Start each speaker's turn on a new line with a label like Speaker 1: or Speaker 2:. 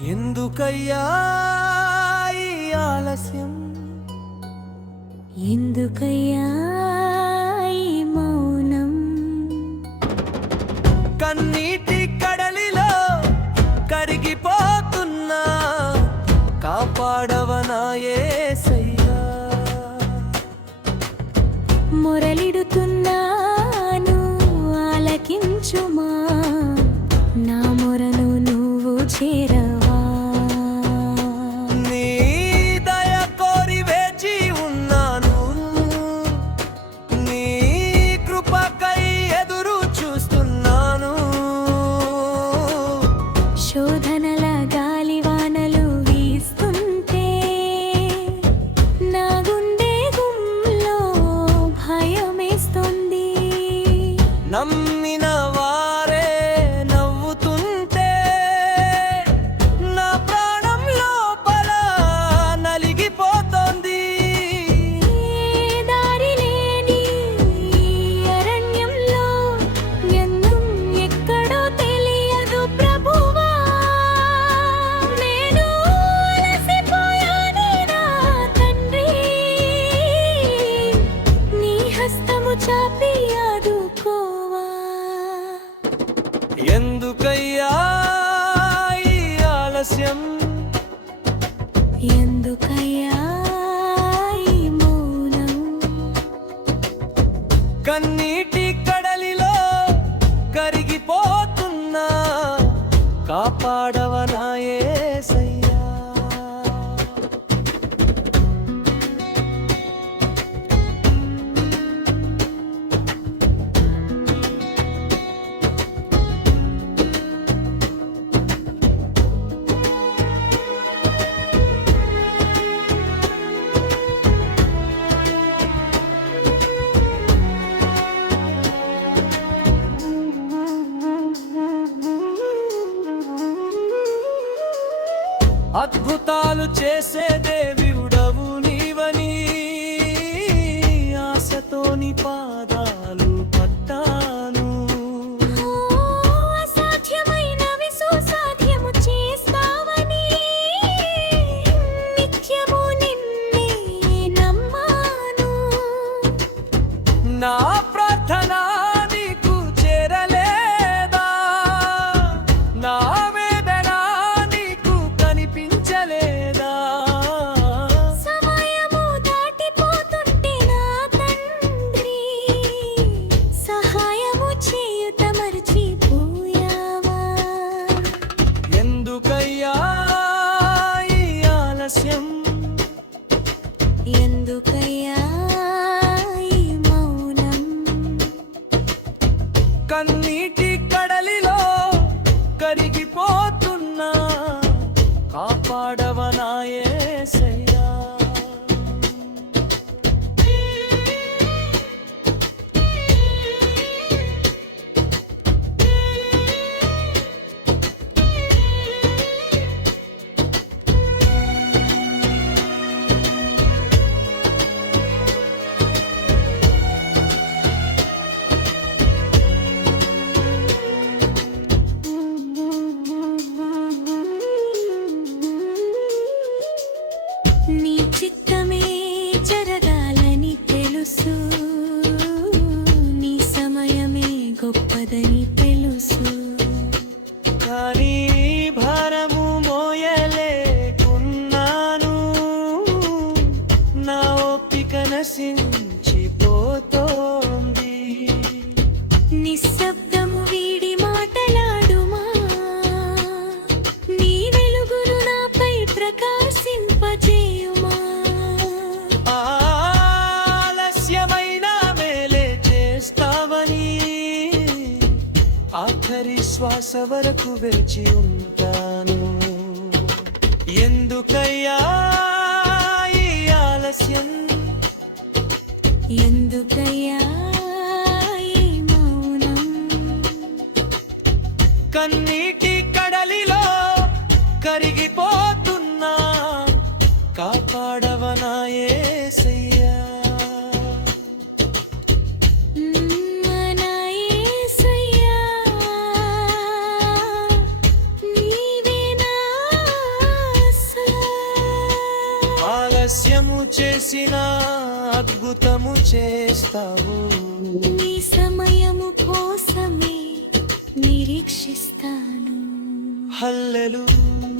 Speaker 1: ఎందుకయ్యా ఆలస్యం?
Speaker 2: ఎందుకయ్యా మౌనం?
Speaker 1: కన్నీటి కడలిలో కరిగిపోతున్నా కాపాడవనా యేసయ్యా
Speaker 2: మొరలిడుతున్నాను ఆలకించుమా నా మొరను నువ్వు చేరవా
Speaker 1: నమ్మిన ఎందుకయ్యా ఈ ఆలస్యం?
Speaker 2: ఎందుకయ్యా ఈ మౌనం?
Speaker 1: కన్నీటి కడలిలో కరిగిపోతున్నా కాపాడవనా అద్భుతాలు చేసే దేవుడవు నీవని. ఆశతోని పాదాలు పట్టాను.
Speaker 2: అసాధ్యమైనవి సుసాధ్యము చేస్తావని. నిత్యము నిన్నే నమ్మాను.
Speaker 1: నా ప్రార్థన కన్నీటి కడలిలో కరిగిపోతున్నా. కాపాడవనాయే నశించిపోతోంది
Speaker 2: నిశ్శబ్దము వీడి మాటలాడుమా? నీ వెలుగును నాపై ప్రకాశింపజేయుమా?
Speaker 1: ఆలస్యమైన మేలే చేస్తావని ఆఖరి శ్వాస వరకు వేచి ఉంటాను. ఎందుకయ్యా ఈ ఆలస్యం కరిగిపోతున్నా. కాపాడవనా
Speaker 2: ఆలస్యము
Speaker 1: చేసిన అద్భుతము చేస్తావు.
Speaker 2: నీ సమయము కోసమే నిరీక్షిస్తాను.
Speaker 1: హల్లెలూయా.